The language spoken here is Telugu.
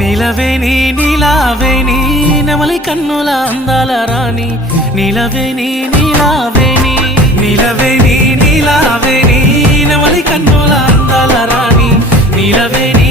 నీలవేణి నీలావేణి నెమలి కన్నుల అందాల రాణి నీలవేణి నీలావేణి నీలవేణి నీలావేణి నెమలి కన్నుల అందాల రాణి నీలవేణి